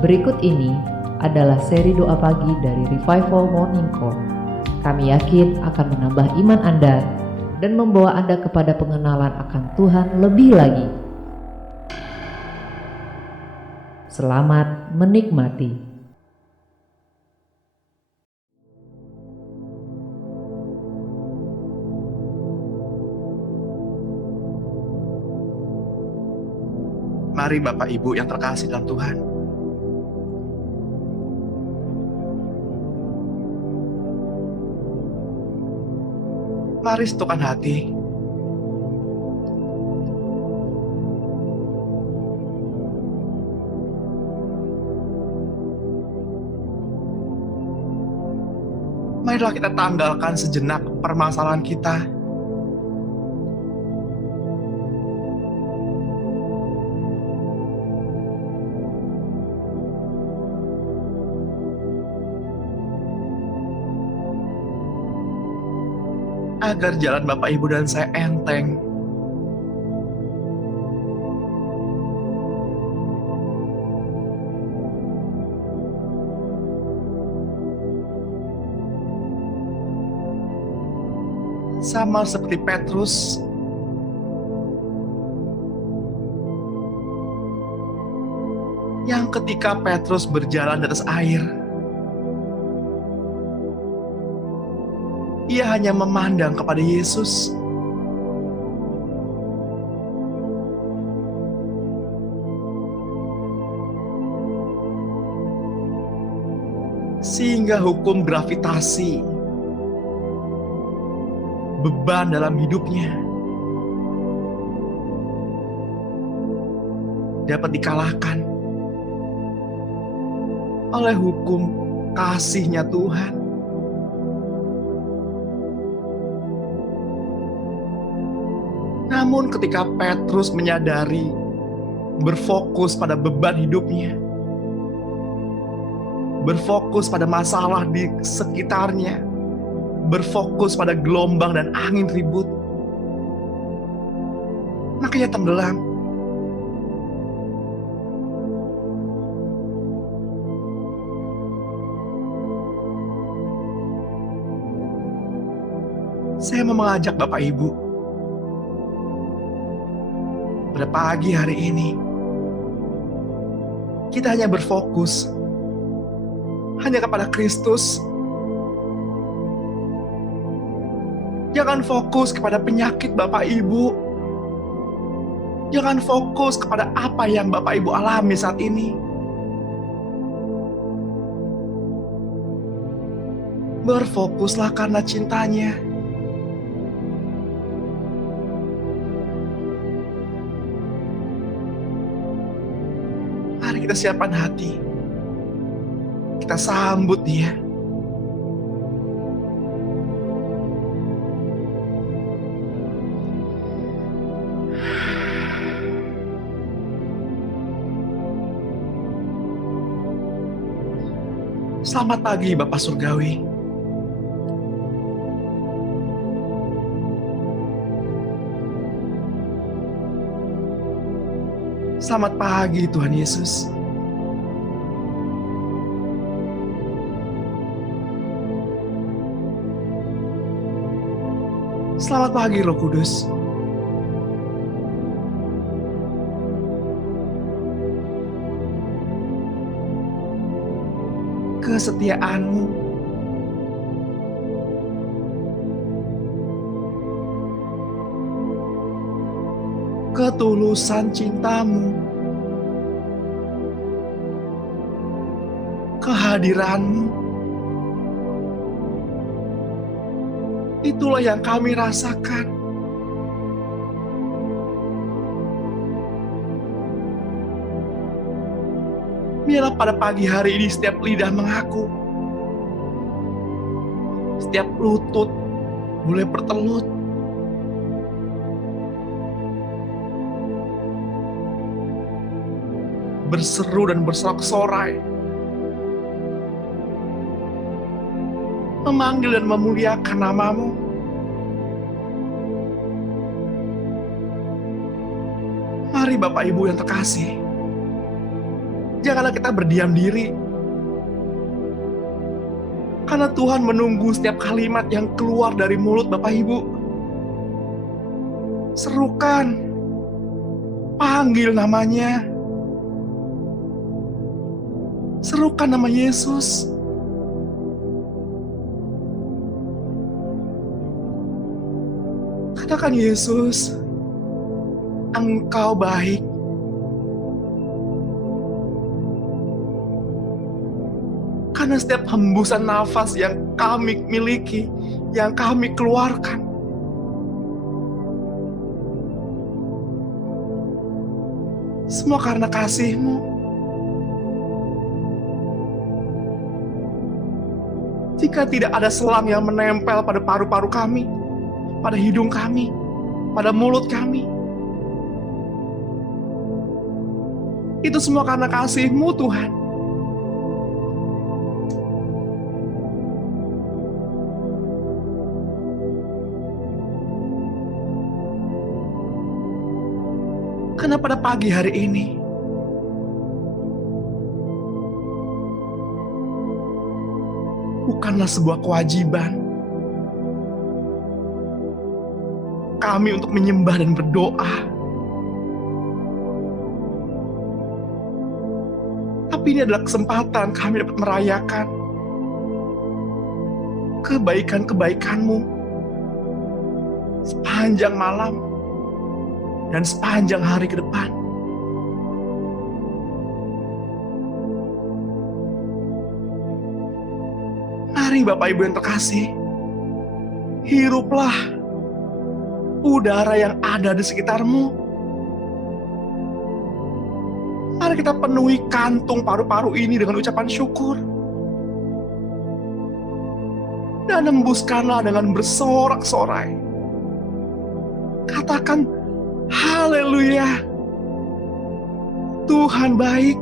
Berikut ini adalah seri doa pagi dari Revival Morning Call. Kami yakin akan menambah iman Anda dan membawa Anda kepada pengenalan akan Tuhan lebih lagi. Selamat menikmati. Mari Bapak Ibu yang terkasih dalam Tuhan, mari satukan hati. Marilah kita tanggalkan sejenak permasalahan kita. Agar jalan Bapak Ibu dan saya enteng. Sama seperti Petrus, yang ketika Petrus berjalan di atas air, ia hanya memandang kepada Yesus. Sehingga hukum gravitasi, beban dalam hidupnya, dapat dikalahkan oleh hukum kasih-Nya Tuhan. Namun ketika Petrus menyadari, berfokus pada beban hidupnya, berfokus pada masalah di sekitarnya, berfokus pada gelombang dan angin ribut, makanya tenggelam. Saya mau mengajak Bapak Ibu, pada pagi hari ini, kita hanya berfokus hanya kepada Kristus. Jangan fokus kepada penyakit Bapak Ibu. Jangan fokus kepada apa yang Bapak Ibu alami saat ini. Berfokuslah karena cintanya. Mari kita siapkan hati. Kita sambut Dia. Selamat pagi Bapak Surgawi. Selamat pagi Tuhan Yesus. Selamat pagi Roh Kudus. Kesetiaan-Mu, ketulusan cinta-Mu, kehadiran-Mu, itulah yang kami rasakan. Biarlah pada pagi hari ini setiap lidah mengaku, setiap lutut mulai bertelut, berseru dan bersorak-sorai, memanggil dan memuliakan nama-Mu. Mari Bapak Ibu yang terkasih, Janganlah kita berdiam diri. Karena Tuhan menunggu setiap kalimat yang keluar dari mulut Bapak Ibu. Serukan, panggil namanya. Serukan nama Yesus. Katakan, Yesus, Engkau baik. Karena setiap hembusan nafas yang kami miliki, yang kami keluarkan, semua karena kasih-Mu. Jika tidak ada selang yang menempel pada paru-paru kami, pada hidung kami, pada mulut kami, itu semua karena kasih-Mu, Tuhan. Karena pada pagi hari ini, bukanlah sebuah kewajiban kami untuk menyembah dan berdoa, tapi ini adalah kesempatan kami dapat merayakan kebaikan-kebaikan-Mu sepanjang malam dan sepanjang hari ke depan. Mari Bapak Ibu yang terkasih, hiruplah udara yang ada di sekitar-Mu. Mari kita penuhi kantung paru-paru ini dengan ucapan syukur. Dan hembuskanlah dengan bersorak-sorai. Katakan, haleluya, Tuhan baik.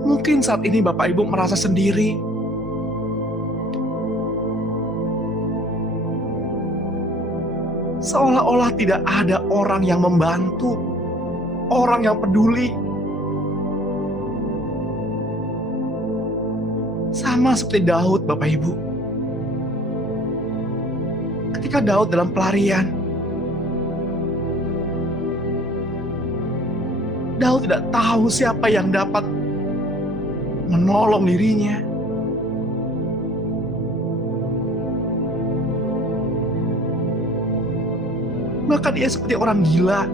Mungkin saat ini Bapak Ibu merasa sendiri. Seolah-olah tidak ada orang yang membantu, orang yang peduli. Sama seperti Daud, Bapak Ibu. Ketika Daud dalam pelarian, Daud tidak tahu siapa yang dapat menolong dirinya. Maka dia seperti orang gila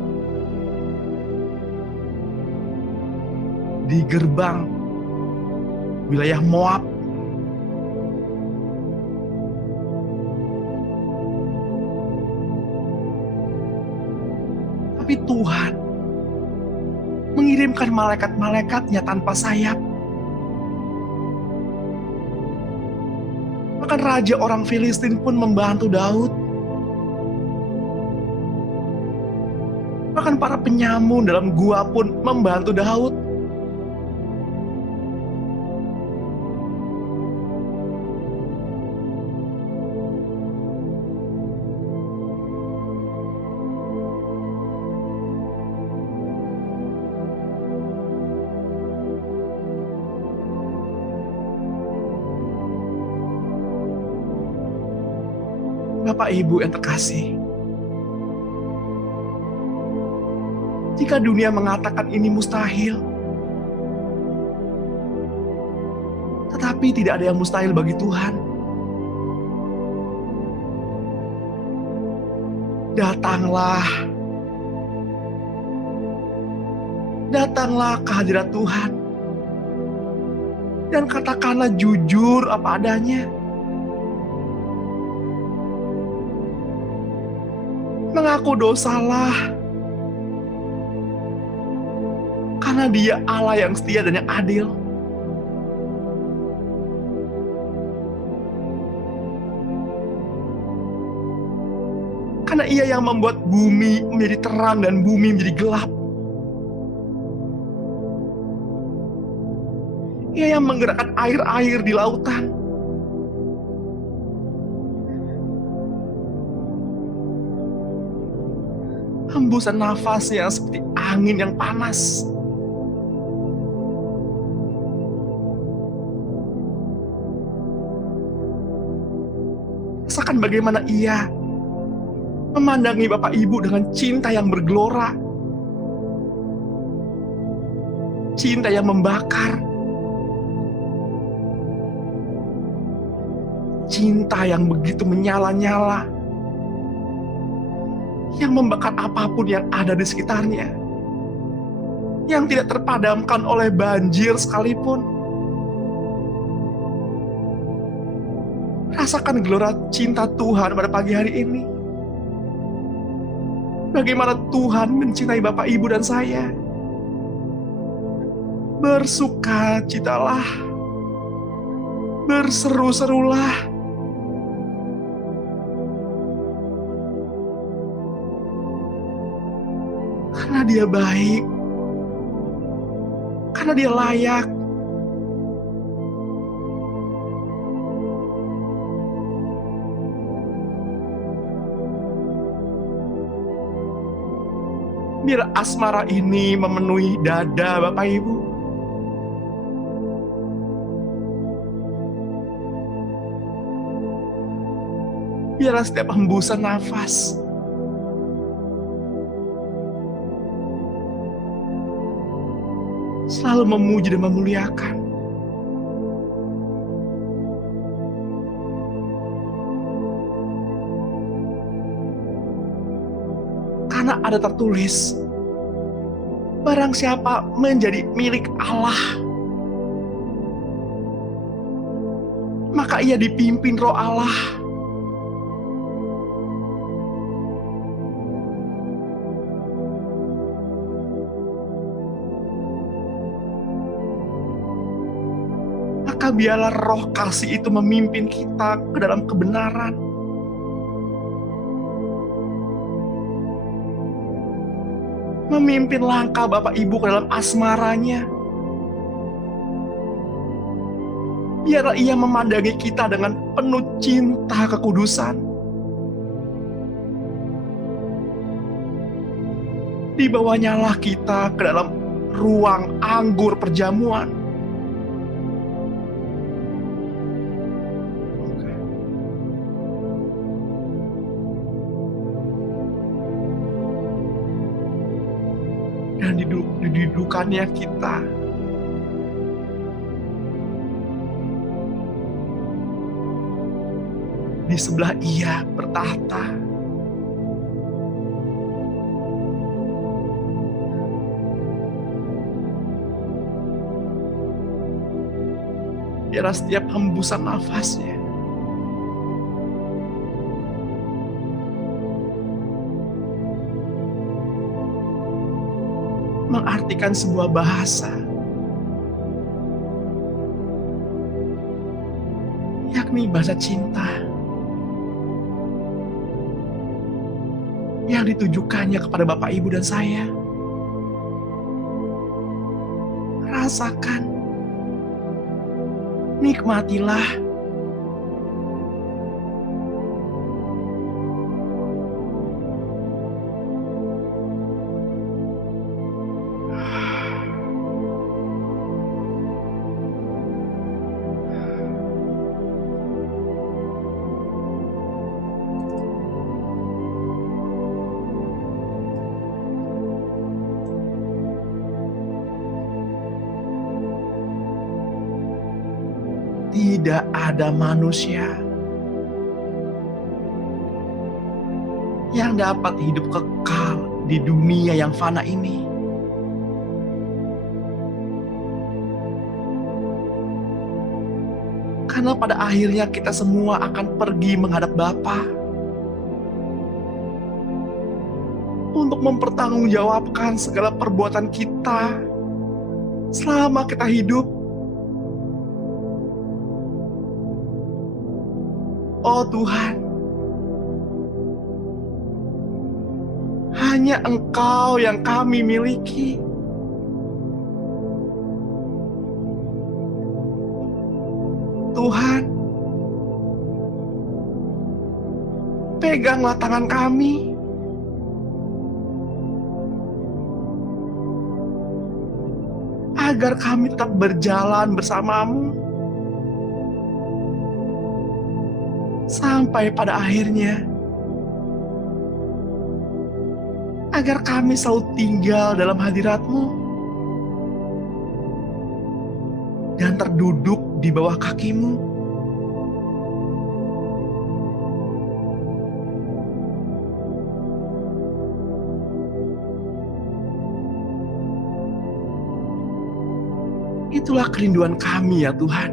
di gerbang wilayah Moab. Tapi Tuhan mengirimkan malaikat-malaikatnya tanpa sayap. Bahkan raja orang Filistin pun membantu Daud. Bahkan para penyamun dalam gua pun membantu Daud. Bapak Ibu yang terkasih, jika dunia mengatakan ini mustahil, tetapi tidak ada yang mustahil bagi Tuhan. Datanglah ke hadirat Tuhan, dan katakanlah jujur apa adanya. Mengaku dosalah, karena Dia Allah yang setia dan yang adil. Karena Ia yang membuat bumi menjadi terang dan bumi menjadi gelap. Ia yang menggerakkan air-air di lautan. Hembusan nafasnya seperti angin yang panas. Rasakan bagaimana ia memandangi Bapak Ibu dengan cinta yang bergelora. Cinta yang membakar. Cinta yang begitu menyala-nyala. Yang membakar apapun yang ada di sekitarnya. Yang tidak terpadamkan oleh banjir sekalipun. Rasakan gelora cinta Tuhan pada pagi hari ini. Bagaimana Tuhan mencintai Bapak, Ibu, dan saya. Bersukacitalah. Berseru-serulah. Karena Dia baik. Karena Dia layak. Biar asmara ini memenuhi dada Bapak Ibu. Biarlah setiap hembusan nafas selalu memuji dan memuliakan. Karena ada tertulis, barang siapa menjadi milik Allah, maka ia dipimpin Roh Allah. Maka biarlah roh kasih itu memimpin kita ke dalam kebenaran. Memimpin langkah Bapak Ibu ke dalam asmaranya. Biarlah Ia memandangi kita dengan penuh cinta kekudusan. Dibawanyalah kita ke dalam ruang anggur perjamuan. Dan didudukannya kita di sebelah Ia bertahta. Biarlah setiap hembusan nafasnya mengartikan sebuah bahasa, yakni bahasa cinta yang ditujukannya kepada Bapak, Ibu, dan saya. Rasakan, nikmatilah. Tidak ada manusia yang dapat hidup kekal di dunia yang fana ini. Karena pada akhirnya kita semua akan pergi menghadap Bapa untuk mempertanggungjawabkan segala perbuatan kita selama kita hidup. Oh Tuhan, hanya Engkau yang kami miliki. Tuhan, peganglah tangan kami. Agar kami tetap berjalan bersamamu. Sampai pada akhirnya. Agar kami selalu tinggal dalam hadirat-Mu. Dan terduduk di bawah kaki-Mu. Itulah kerinduan kami ya Tuhan.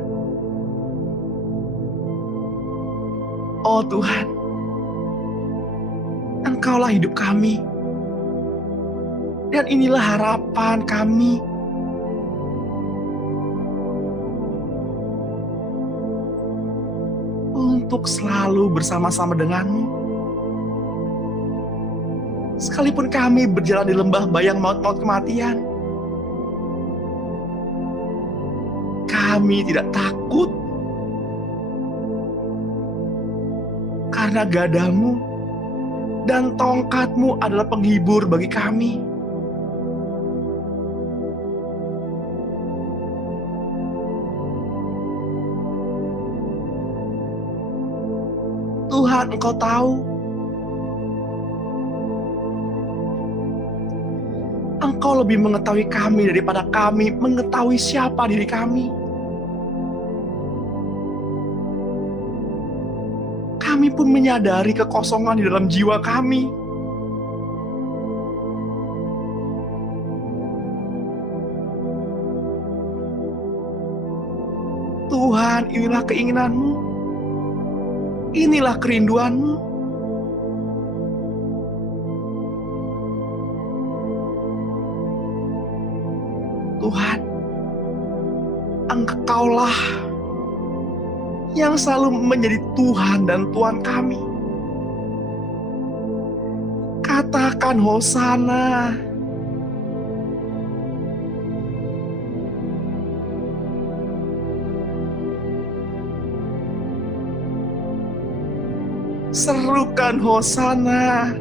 Oh Tuhan, Engkaulah hidup kami. Dan inilah harapan kami. Untuk selalu bersama-sama denganmu. Sekalipun kami berjalan di lembah bayang maut-maut kematian, kami tidak takut. Karena gadamu dan tongkatmu adalah penghibur bagi kami. Tuhan, Engkau tahu. Engkau lebih mengetahui kami daripada kami mengetahui siapa diri kami. Kami pun menyadari kekosongan di dalam jiwa kami. Tuhan, inilah keinginan-Mu. Inilah kerinduan-Mu. Tuhan, Engkaulah yang selalu menjadi Tuhan dan Tuhan kami. Katakan Hosana. Serukan Hosana.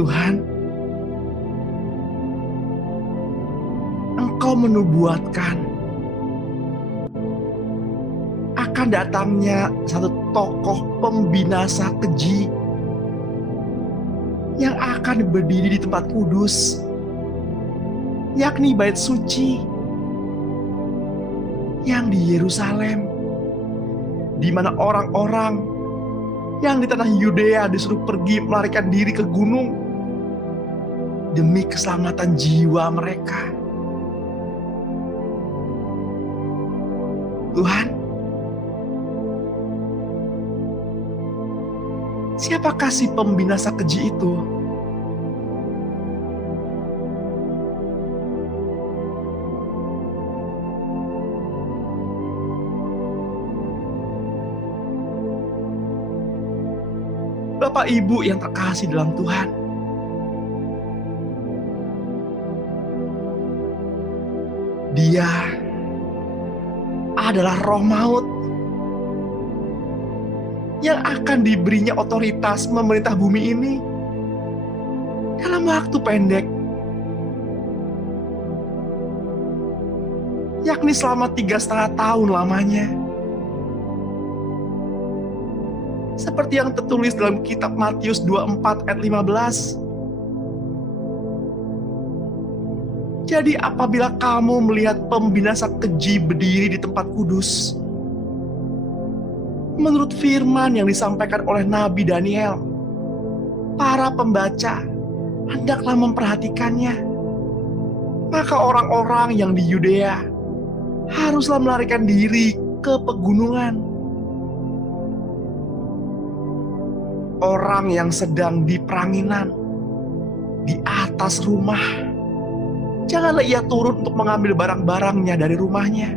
Tuhan, Engkau menubuatkan akan datangnya satu tokoh pembinasa keji yang akan berdiri di tempat kudus, yakni Bait Suci yang di Yerusalem, di mana orang-orang yang di tanah Yudea disuruh pergi melarikan diri ke gunung demi keselamatan jiwa mereka. Tuhan, siapakah si pembinasa keji itu? Bapak Ibu yang terkasih dalam Tuhan, Dia adalah roh maut yang akan diberinya otoritas memerintah bumi ini dalam waktu pendek, yakni selama 3,5 tahun lamanya. Seperti yang tertulis dalam kitab Matius 24 ayat 15. Jadi apabila kamu melihat pembinasa keji berdiri di tempat kudus, menurut firman yang disampaikan oleh Nabi Daniel, para pembaca hendaklah memperhatikannya. Maka orang-orang yang di Yudea haruslah melarikan diri ke pegunungan. orang yang sedang di peranginan, di atas rumah, janganlah ia turun untuk mengambil barang-barangnya dari rumahnya.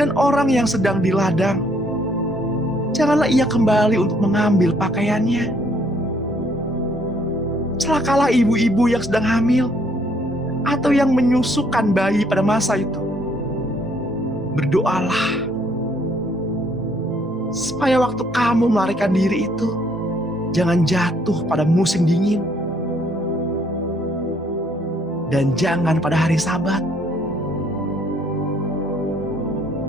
Dan orang yang sedang di ladang, janganlah ia kembali untuk mengambil pakaiannya. Celakalah ibu-ibu yang sedang hamil, atau yang menyusukan bayi pada masa itu. Berdoalah, supaya waktu kamu melarikan diri itu, jangan jatuh pada musim dingin, dan jangan pada hari Sabat.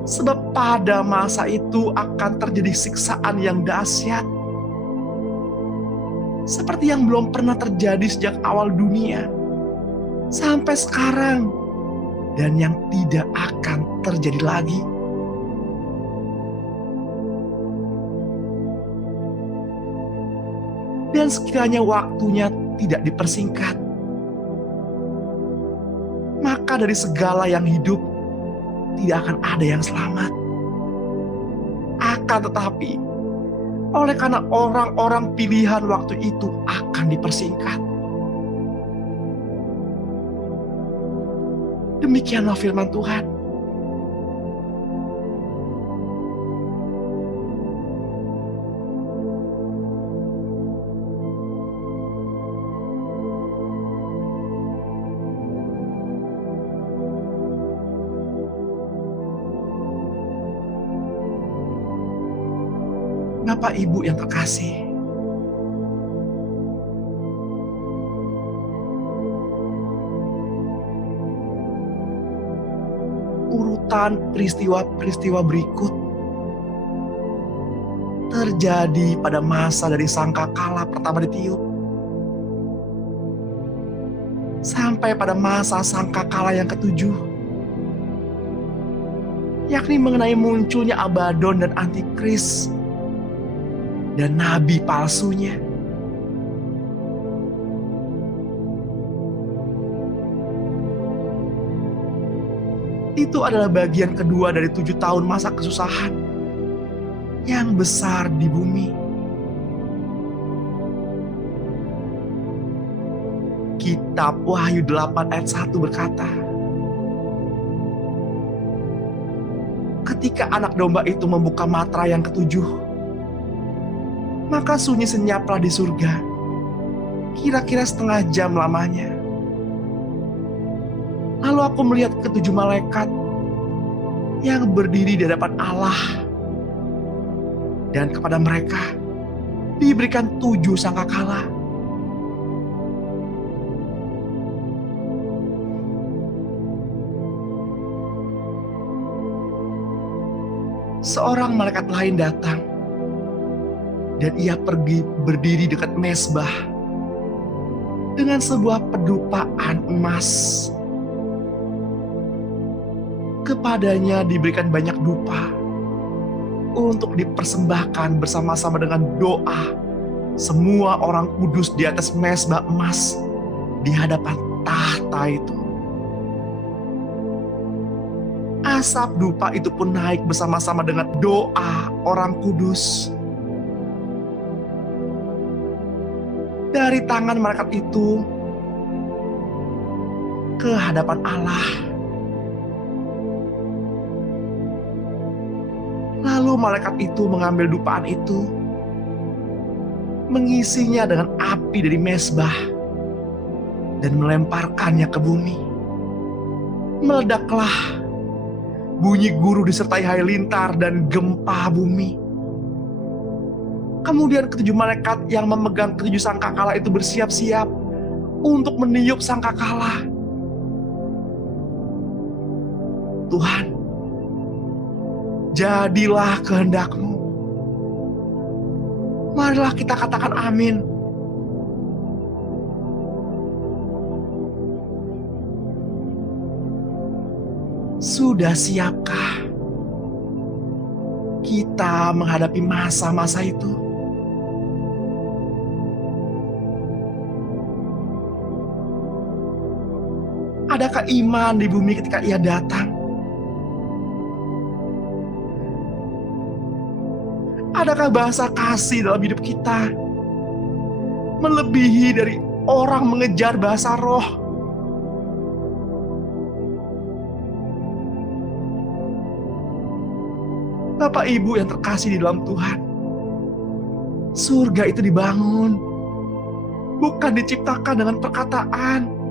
Sebab pada masa itu akan terjadi siksaan yang dahsyat, seperti yang belum pernah terjadi sejak awal dunia sampai sekarang, dan yang tidak akan terjadi lagi. Dan sekiranya waktunya tidak dipersingkat, maka dari segala yang hidup tidak akan ada yang selamat. Akan tetapi, oleh karena orang-orang pilihan waktu itu akan dipersingkat. Demikianlah firman Tuhan. Bapak Ibu yang terkasih, urutan peristiwa-peristiwa berikut terjadi pada masa dari sangkakala pertama ditiup sampai pada masa sangkakala yang ketujuh, yakni mengenai munculnya Abaddon dan Antikris dan nabi palsunya. Itu adalah bagian kedua dari 7 tahun masa kesusahan yang besar di bumi. Kitab Wahyu 8 ayat 1 berkata, ketika anak domba itu membuka matra yang ketujuh, maka sunyi senyaplah di surga, kira-kira setengah jam lamanya. Lalu aku melihat ketujuh malaikat yang berdiri di hadapan Allah, dan kepada mereka diberikan 7 sangkakala. Seorang malaikat lain datang, dan ia pergi berdiri dekat mezbah dengan sebuah pedupaan emas. Kepadanya diberikan banyak dupa untuk dipersembahkan bersama-sama dengan doa semua orang kudus di atas mezbah emas di hadapan tahta itu. Asap dupa itu pun naik bersama-sama dengan doa orang kudus. Dari tangan malaikat itu ke hadapan Allah. Lalu malaikat itu mengambil dupaan itu, mengisinya dengan api dari mezbah, dan melemparkannya ke bumi. Meledaklah bunyi guru disertai halilintar dan gempa bumi. Kemudian ketujuh malaikat yang memegang ketujuh sangkakala itu bersiap-siap untuk meniup sangkakala. Tuhan, jadilah kehendak-Mu. Marilah kita katakan amin. Sudah siapkah kita menghadapi masa-masa itu? Adakah iman di bumi ketika Ia datang? Adakah bahasa kasih dalam hidup kita melebihi dari orang mengejar bahasa roh? Bapak Ibu yang terkasih di dalam Tuhan, surga itu dibangun, bukan diciptakan dengan perkataan.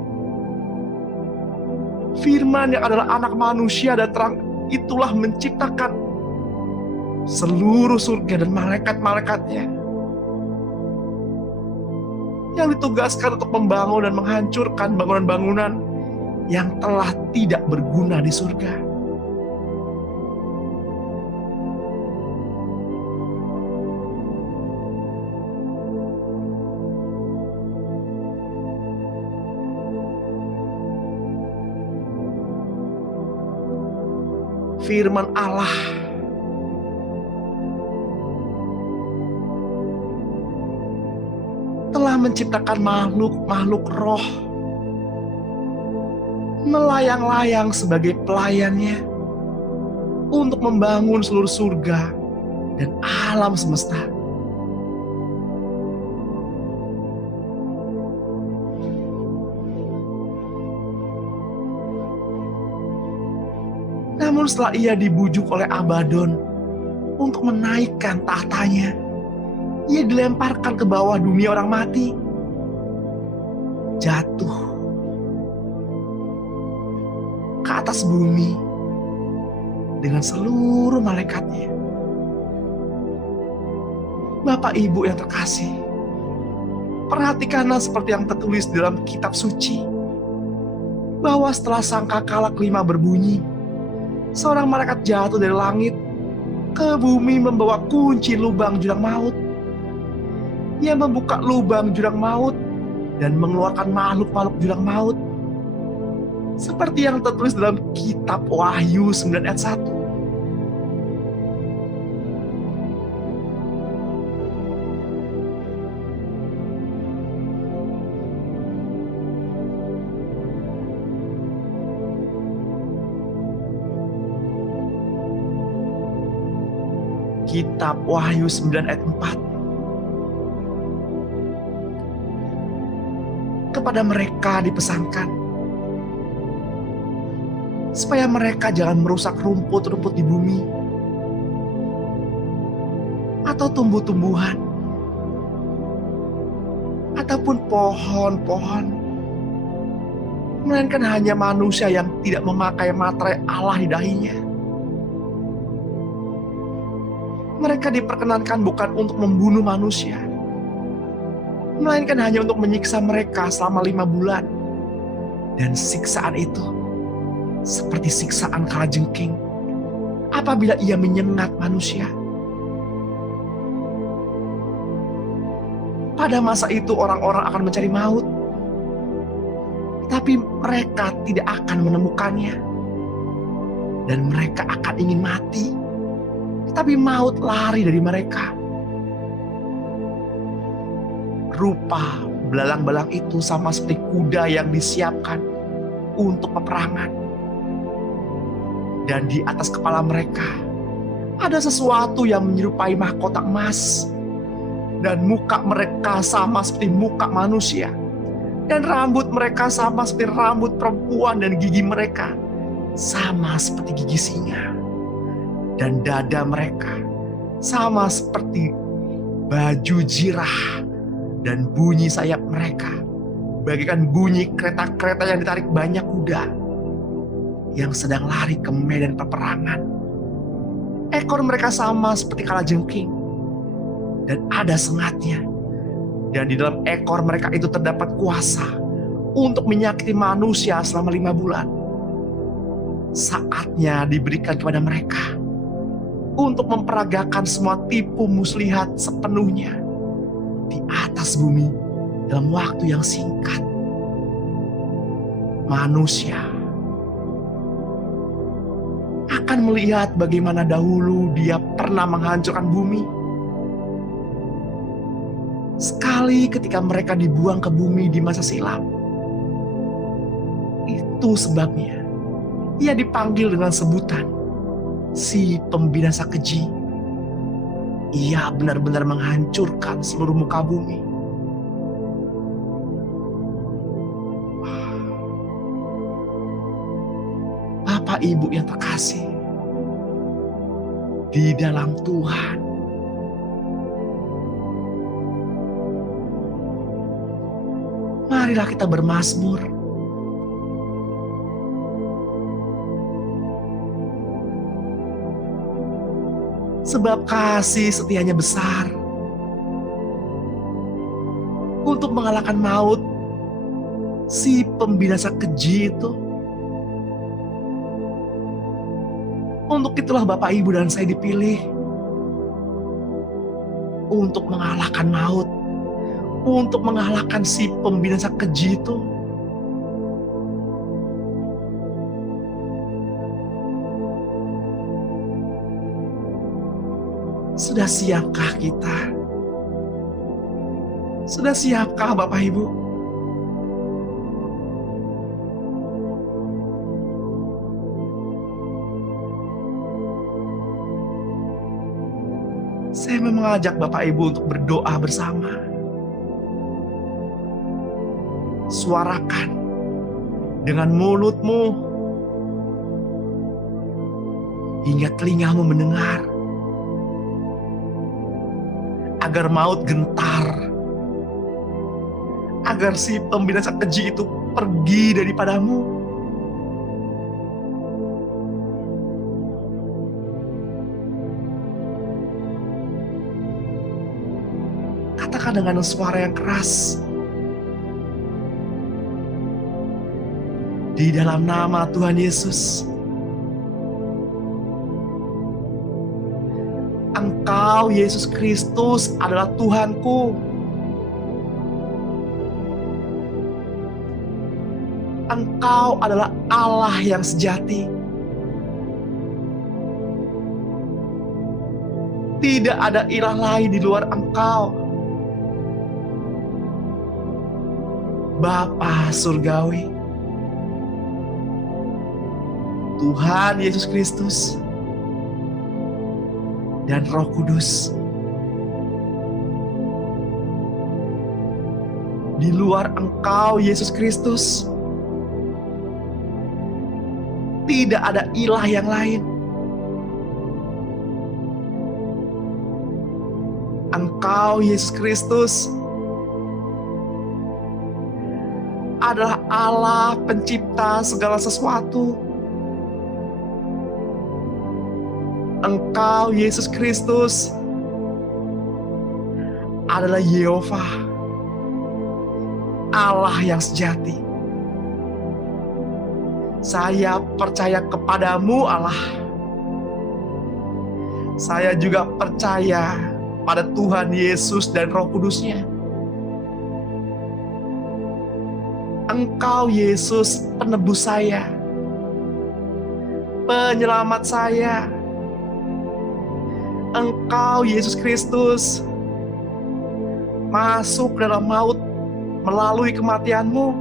Firman yang adalah anak manusia dan terang itulah menciptakan seluruh surga dan malaikat-malaikatnya yang ditugaskan untuk membangun dan menghancurkan bangunan-bangunan yang telah tidak berguna di surga. Firman Allah telah menciptakan makhluk-makhluk roh melayang-layang sebagai pelayannya untuk membangun seluruh surga dan alam semesta. Namun setelah ia dibujuk oleh Abaddon untuk menaikkan tahtanya, ia dilemparkan ke bawah dunia orang mati, jatuh ke atas bumi dengan seluruh malaikatnya. Bapak Ibu yang terkasih, perhatikanlah seperti yang tertulis dalam kitab suci, bahwa setelah sangkakala kelima berbunyi, seorang malaikat jatuh dari langit ke bumi membawa kunci lubang jurang maut. Ia membuka lubang jurang maut dan mengeluarkan makhluk-makhluk jurang maut. Seperti yang tertulis dalam kitab Wahyu 9 ayat 1. Kitab Wahyu 9 ayat 4. Kepada mereka dipesankan supaya mereka jangan merusak rumput-rumput di bumi atau tumbuh-tumbuhan ataupun pohon-pohon, melainkan hanya manusia yang tidak memakai materai Allah di dahinya. Mereka diperkenankan bukan untuk membunuh manusia, melainkan hanya untuk menyiksa mereka selama 5 bulan. Dan siksaan itu seperti siksaan kalajengking apabila ia menyengat manusia. Pada masa itu orang-orang akan mencari maut, tapi mereka tidak akan menemukannya. Dan mereka akan ingin mati, tapi maut lari dari mereka. Rupa belalang-belang itu sama seperti kuda yang disiapkan untuk peperangan. Dan di atas kepala mereka ada sesuatu yang menyerupai mahkota emas. Dan muka mereka sama seperti muka manusia. Dan rambut mereka sama seperti rambut perempuan, dan gigi mereka sama seperti gigi singa. Dan dada mereka sama seperti baju jirah, dan bunyi sayap mereka bagaikan bunyi kereta-kereta yang ditarik banyak kuda yang sedang lari ke medan peperangan. Ekor mereka sama seperti kalajengking dan ada sengatnya, dan di dalam ekor mereka itu terdapat kuasa untuk menyakiti manusia selama 5 bulan. Saatnya diberikan kepada mereka untuk memperagakan semua tipu muslihat sepenuhnya di atas bumi dalam waktu yang singkat. Manusia akan melihat bagaimana dahulu dia pernah menghancurkan bumi. Sekali ketika mereka dibuang ke bumi di masa silam, Itu sebabnya ia dipanggil dengan sebutan si pembinasa keji. Ia benar-benar menghancurkan seluruh muka bumi. Bapak Ibu yang terkasih di dalam Tuhan, marilah kita bermazmur. Sebab kasih setianya besar untuk mengalahkan maut si pembinasa keji itu. Untuk itulah Bapak, Ibu, dan saya dipilih untuk mengalahkan maut, untuk mengalahkan si pembinasa keji itu. Sudah siapkah kita? Sudah siapkah Bapak Ibu? Saya mau mengajak Bapak Ibu untuk berdoa bersama. Suarakan dengan mulutmu hingga telingamu mendengar, agar maut gentar, agar si pembinasa keji itu pergi daripadamu. Katakan dengan suara yang keras, di dalam nama Tuhan Yesus, Engkau Yesus Kristus adalah Tuhanku. Engkau adalah Allah yang sejati. Tidak ada ilah lain di luar Engkau. Bapa surgawi, Tuhan Yesus Kristus, dan Roh Kudus. Di luar Engkau Yesus Kristus, tidak ada ilah yang lain. Engkau Yesus Kristus adalah Allah pencipta segala sesuatu. Engkau Yesus Kristus adalah Yehova, Allah yang sejati. Saya percaya kepadamu Allah. Saya juga percaya pada Tuhan Yesus dan Roh Kudus-Nya. Engkau Yesus penebus saya, penyelamat saya. Engkau Yesus Kristus masuk dalam maut melalui kematian-Mu.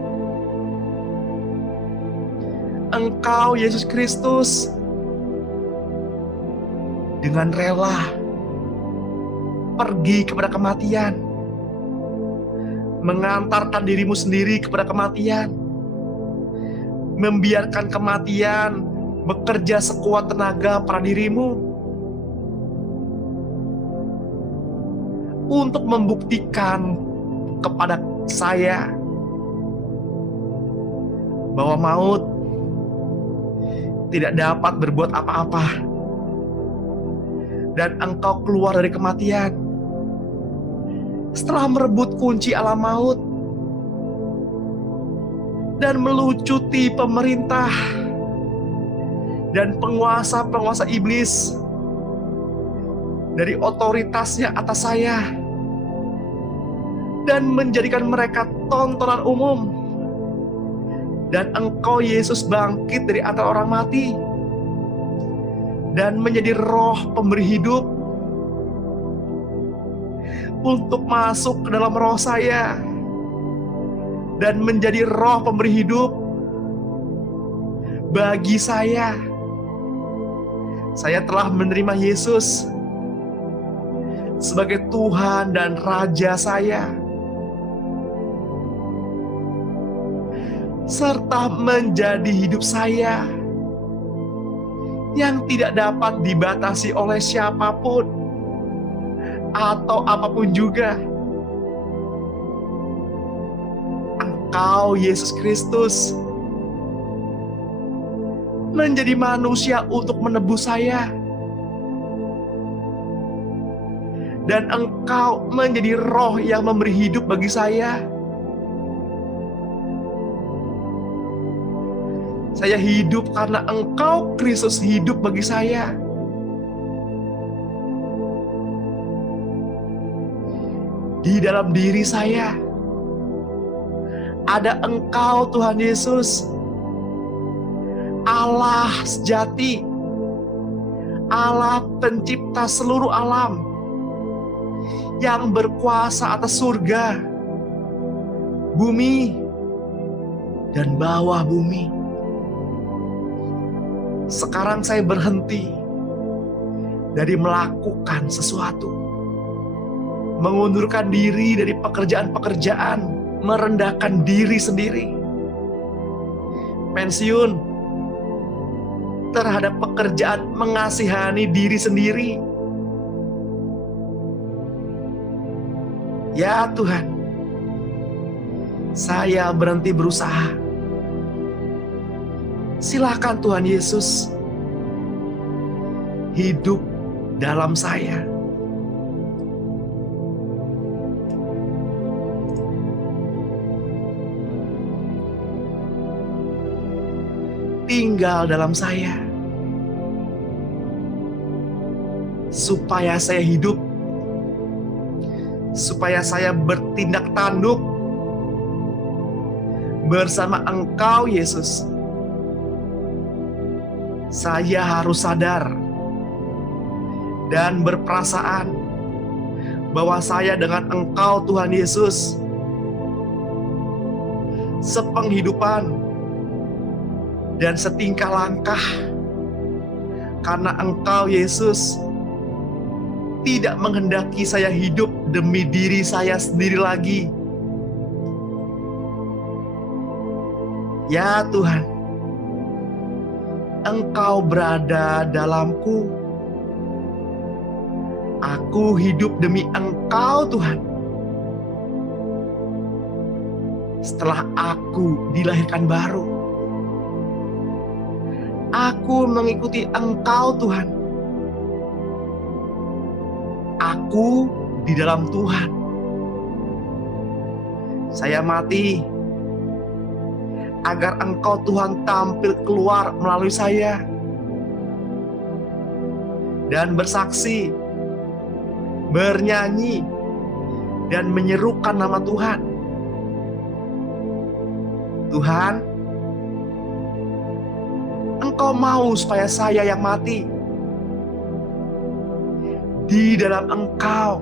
Engkau Yesus Kristus dengan rela pergi kepada kematian, mengantarkan dirimu sendiri kepada kematian, membiarkan kematian bekerja sekuat tenaga pada dirimu untuk membuktikan kepada saya bahwa maut tidak dapat berbuat apa-apa, dan Engkau keluar dari kematian setelah merebut kunci alam maut dan melucuti pemerintah dan penguasa-penguasa iblis dari otoritasnya atas saya, dan menjadikan mereka tontonan umum. Dan Engkau Yesus bangkit dari antara orang mati dan menjadi Roh pemberi hidup untuk masuk ke dalam roh saya dan menjadi Roh pemberi hidup bagi saya. Saya telah menerima Yesus sebagai Tuhan dan Raja saya, serta menjadi hidup saya yang tidak dapat dibatasi oleh siapapun atau apapun juga. Engkau, Yesus Kristus, menjadi manusia untuk menebus saya, dan Engkau menjadi roh yang memberi hidup bagi saya. Saya hidup karena Engkau, Kristus, hidup bagi saya. Di dalam diri saya ada Engkau, Tuhan Yesus, Allah sejati, Allah pencipta seluruh alam, yang berkuasa atas surga, bumi, dan bawah bumi. Sekarang saya berhenti dari melakukan sesuatu, mengundurkan diri dari pekerjaan-pekerjaan, merendahkan diri sendiri, pensiun terhadap pekerjaan mengasihani diri sendiri. Ya Tuhan, saya berhenti berusaha. Silakan Tuhan Yesus hidup dalam saya. Tinggal dalam saya, supaya saya hidup, supaya saya bertindak tanduk bersama Engkau, Yesus. Saya harus sadar dan berperasaan bahwa saya dengan Engkau, Tuhan Yesus, sepenghidupan dan setingkah langkah, karena Engkau, Yesus, tidak menghendaki saya hidup demi diri saya sendiri lagi. Ya Tuhan, Engkau berada dalamku. Aku hidup demi Engkau, Tuhan. Setelah aku dilahirkan baru, aku mengikuti Engkau, Tuhan. Aku di dalam Tuhan. Saya mati agar Engkau, Tuhan, tampil keluar melalui saya dan bersaksi, bernyanyi, dan menyerukan nama Tuhan. Tuhan, Engkau mau supaya saya yang mati di dalam Engkau,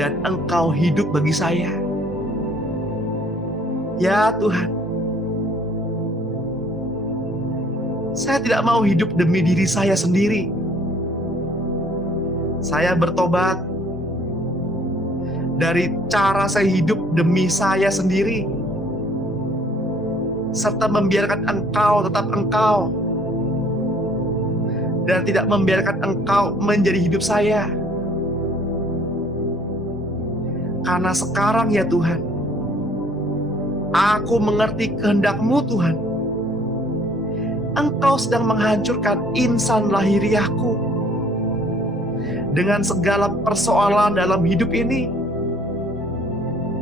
dan Engkau hidup bagi saya. Ya Tuhan, saya tidak mau hidup demi diri saya sendiri. Saya bertobat dari cara saya hidup demi saya sendiri, serta membiarkan Engkau tetap Engkau, dan tidak membiarkan Engkau menjadi hidup saya. Karena sekarang ya Tuhan, aku mengerti kehendak-Mu, Tuhan. Engkau sedang menghancurkan insan lahiriahku dengan segala persoalan dalam hidup ini,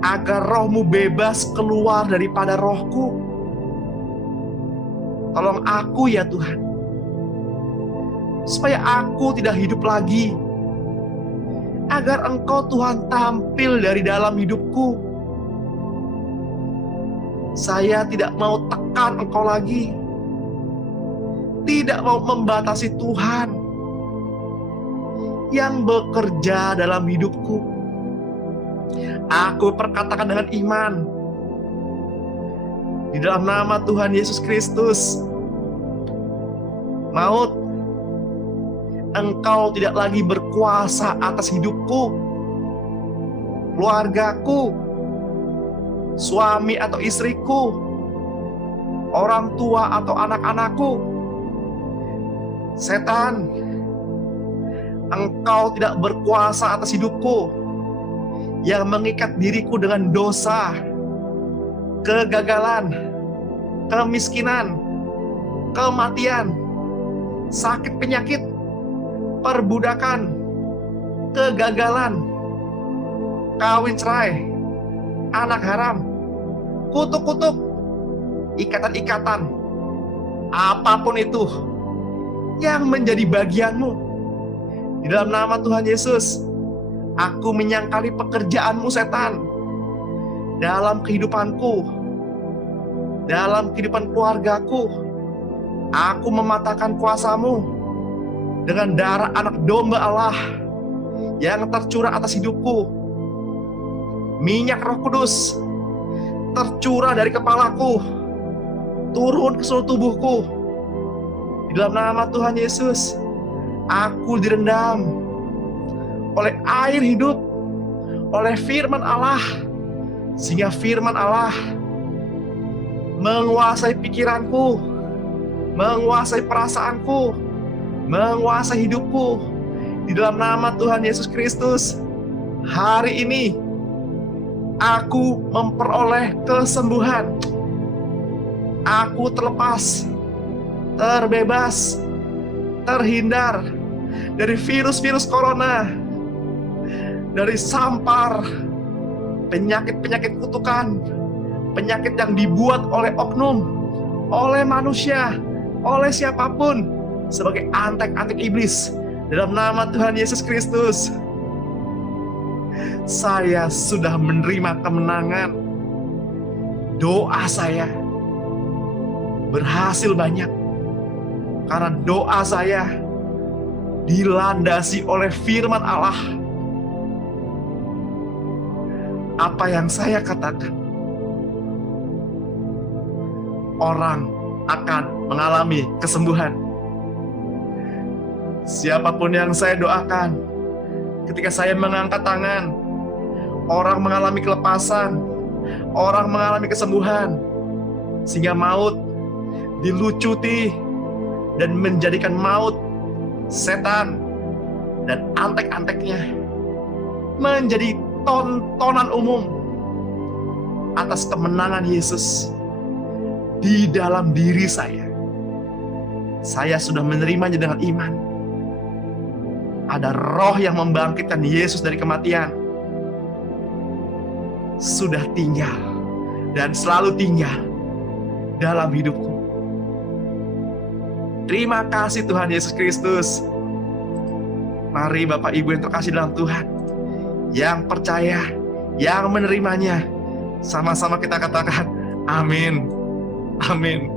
agar roh-Mu bebas keluar daripada rohku. Tolong aku ya Tuhan, supaya aku tidak hidup lagi, agar Engkau, Tuhan, tampil dari dalam hidupku. Saya tidak mau tekan Engkau lagi, tidak mau membatasi Tuhan yang bekerja dalam hidupku. Aku perkatakan dengan iman, Di dalam nama Tuhan Yesus Kristus, maut, engkau tidak lagi berkuasa atas hidupku, keluargaku, suami atau istriku, orang tua atau anak-anakku. Setan, engkau tidak berkuasa atas hidupku yang mengikat diriku dengan dosa, kegagalan, kemiskinan, kematian, sakit penyakit, perbudakan, kegagalan, kawin cerai, anak haram, kutuk-kutuk, ikatan-ikatan, apapun itu yang menjadi bagianmu. Di dalam nama Tuhan Yesus, aku menyangkali pekerjaanmu setan dalam kehidupanku, dalam kehidupan keluargaku. Aku mematahkan kuasamu dengan darah anak domba Allah yang tercurah atas hidupku. Minyak Roh Kudus tercurah dari kepalaku, turun ke seluruh tubuhku. Di dalam nama Tuhan Yesus, aku direndam oleh air hidup, oleh firman Allah, sehingga firman Allah menguasai pikiranku, menguasai perasaanku, menguasai hidupku. Di dalam nama Tuhan Yesus Kristus, hari ini aku memperoleh kesembuhan. Aku terlepas, terbebas, terhindar dari virus-virus corona, dari sampar, penyakit-penyakit kutukan, penyakit yang dibuat oleh oknum, oleh manusia, oleh siapapun, sebagai antek-antek iblis. Dalam nama Tuhan Yesus Kristus, saya sudah menerima kemenangan. Doa saya berhasil banyak karena doa saya dilandasi oleh firman Allah. Apa yang saya katakan, orang akan mengalami kesembuhan. Siapapun yang saya doakan, ketika saya mengangkat tangan, orang mengalami kelepasan, orang mengalami kesembuhan, sehingga maut dilucuti dan menjadikan maut, setan, dan antek-anteknya menjadi tontonan umum atas kemenangan Yesus di dalam diri saya. Saya sudah menerimanya dengan iman. Ada roh yang membangkitkan Yesus dari kematian, sudah tinggal dan selalu tinggal dalam hidupku. Terima kasih Tuhan Yesus Kristus. Mari Bapak Ibu yang terkasih dalam Tuhan, yang percaya, yang menerimanya, sama-sama kita katakan amin. Amin.